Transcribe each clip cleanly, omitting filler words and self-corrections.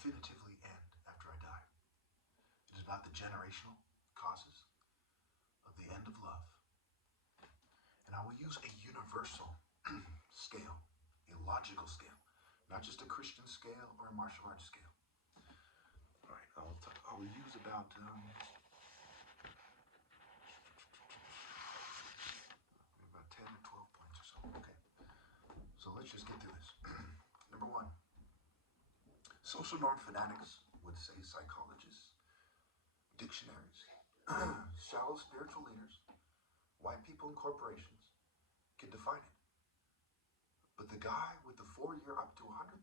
definitively end after I die. It is about the generational causes of the end of love. And I will use a universal scale, a logical scale, not just a Christian scale or a martial arts scale. All right, I will use about 10 or 12 points or so. Okay, so let's just get through this. Number one, social norm fanatics would say psychologists, dictionaries, shallow spiritual leaders, white people and corporations can define it. But the guy with the 4-year up to $100,000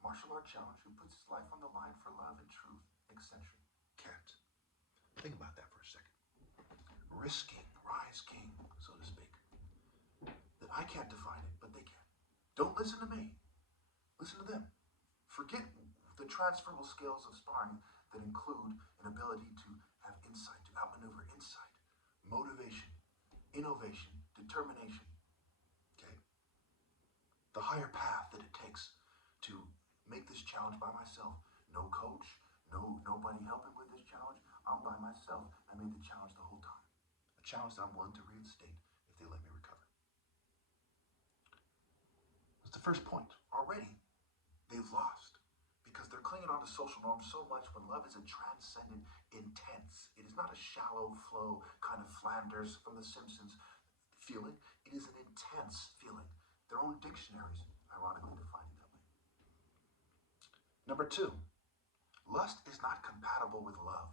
martial art challenge who puts his life on the line for love and truth, etc., can't. Think about that for a second. Risking, rise king, so to speak. That I can't define it, but they can. Don't listen to me. Listen to them. Forget the transferable skills of sparring that include an ability to have insight, to outmaneuver insight, motivation, innovation, determination. Okay? The higher path that it takes to make this challenge by myself. No coach, nobody helping with this challenge. I'm by myself. I made the challenge the whole time. A challenge that I'm willing to reinstate if they let me recover. That's the first point. Already, they've lost because they're clinging on to social norms so much when love is a transcendent, intense. It is not a shallow flow kind of Flanders from The Simpsons feeling. It is an intense feeling. Their own dictionaries, ironically, define it that way. Number two, lust is not compatible with love.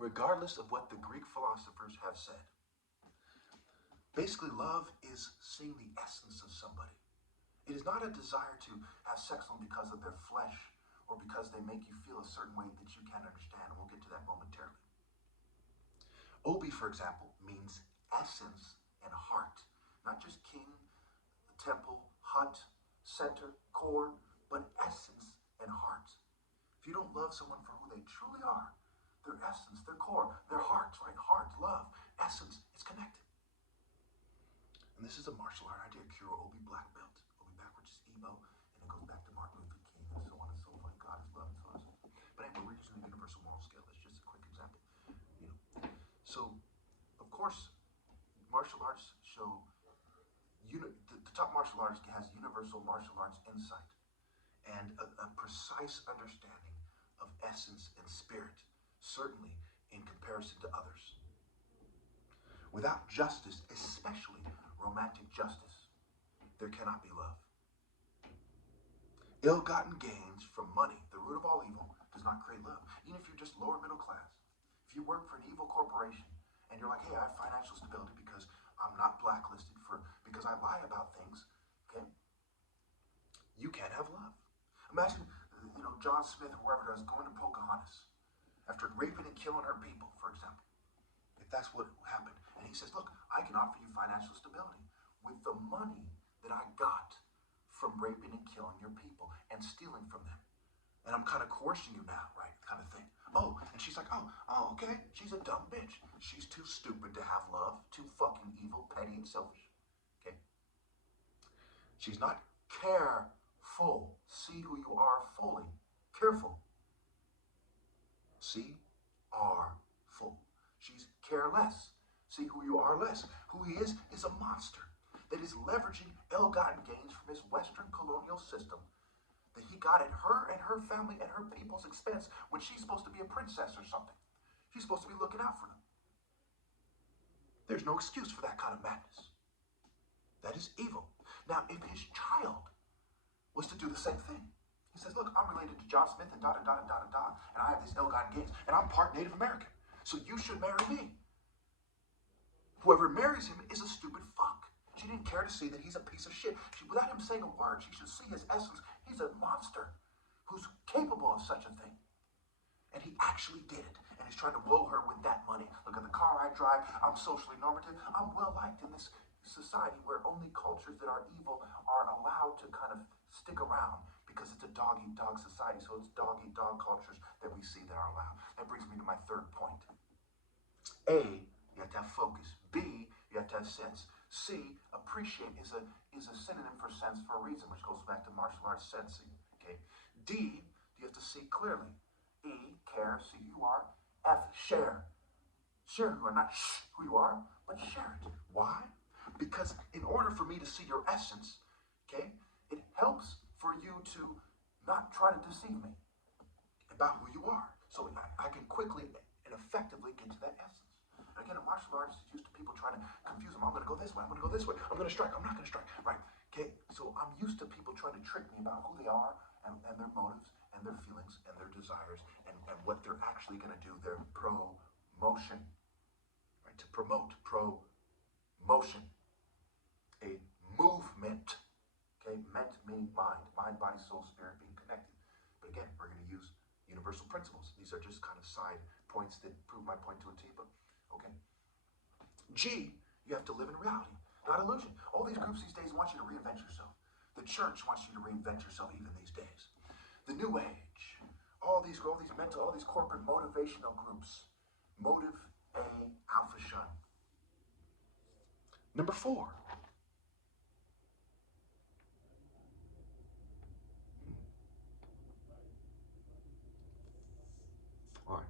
Regardless of what the Greek philosophers have said. Basically, love is seeing the essence of somebody. It is not a desire to have sex on because of their flesh or because they make you feel a certain way that you can't understand. And we'll get to that momentarily. Obi, for example, means essence and heart. Not just king, temple, hut, center, core, but essence and heart. If you don't love someone for who they truly are, their essence, their core, their heart, right? Heart, love, essence, it's connected. And this is a martial art idea. Kuro Obi, black belt. Obi backwards is Ebo, and it goes back to Martin Luther King and so on and so forth. God is love and so on and so forth. But anyway, we're using the universal moral scale. That's just a quick example. So, of course, martial arts show the top martial artist has universal martial arts insight and a precise understanding of essence and spirit, certainly in comparison to others. Without justice, especially romantic justice, there cannot be love. Ill-gotten gains from money, the root of all evil, does not create love. Even if you're just lower middle class, if you work for an evil corporation and you're like, hey, I have financial stability because I'm not blacklisted because I lie about things, okay? You can't have love. Imagine, John Smith or whoever does going to Pocahontas after raping and killing her people, for example. If that's what happened. And he says, look, I can offer you financial stability with the money that I got from raping and killing your people and stealing from them. And I'm kind of coercing you now, right? Kind of thing. Oh, and she's like, oh, okay. She's a dumb bitch. She's too stupid to have love, too fucking evil, petty, and selfish. Okay? She's not careful. See who you are fully. Careful. See, are full. She's careless. See who you are less. Who he is a monster that is leveraging ill-gotten gains from his Western colonial system that he got at her and her family and her people's expense when she's supposed to be a princess or something. She's supposed to be looking out for them. There's no excuse for that kind of madness. That is evil. Now, if his child was to do the same thing, he says, look, I'm related to John Smith and and I have these ill-gotten gains, and I'm part Native American, so you should marry me. Whoever marries him is a stupid fuck. She didn't care to see that he's a piece of shit. Without him saying a word, she should see his essence. He's a monster who's capable of such a thing. And he actually did it. And he's trying to woe her with that money. Look at the car I drive. I'm socially normative. I'm well-liked in this society where only cultures that are evil are allowed to kind of stick around because it's a dog-eat-dog society. So it's dog-eat-dog cultures that we see that are allowed. That brings me to my third point. A, you have to have focus. B, you have to have sense. C, appreciate is a synonym for sense for a reason, which goes back to martial arts sensing. Okay. D, you have to see clearly. E, care, see who you are. F, share. Share who you are, not who you are, but share it. Why? Because in order for me to see your essence, okay, it helps for you to not try to deceive me about who you are. So I can quickly and effectively get to that essence. Again, in martial arts, it's used to people trying to confuse them. I'm going to go this way. I'm going to go this way. I'm going to strike. I'm not going to strike. Right. Okay. So I'm used to people trying to trick me about who they are and their motives and their feelings and their desires and what they're actually going to do. Their promotion. Right. To promote. Promotion. A movement. Okay. Meant meaning mind. Mind, body, soul, spirit being connected. But again, we're going to use universal principles. These are just kind of side points that prove my point to a T, but okay. G, you have to live in reality, not illusion. All these groups these days want you to reinvent yourself. The church wants you to reinvent yourself even these days. The New Age, all these mental, all these corporate motivational groups. Motive A, alpha shun. Number 4. All right.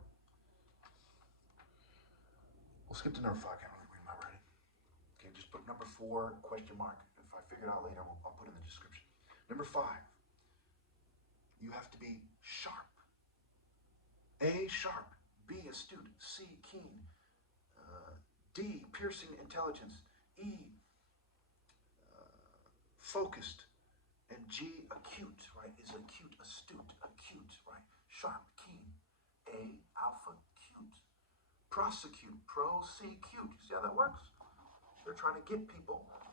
We'll skip to number 5. I can't really read my writing. Okay, just put number 4 question mark. If I figure it out later, I'll put it in the description. Number 5. You have to be sharp. A, sharp. B, astute. C, keen. D, piercing intelligence. E, focused. And G, acute, right? Is acute, astute, acute, right? Sharp, keen. A, alpha, cute. Prosecute, pro-C-cute. You see how that works? They're trying to get people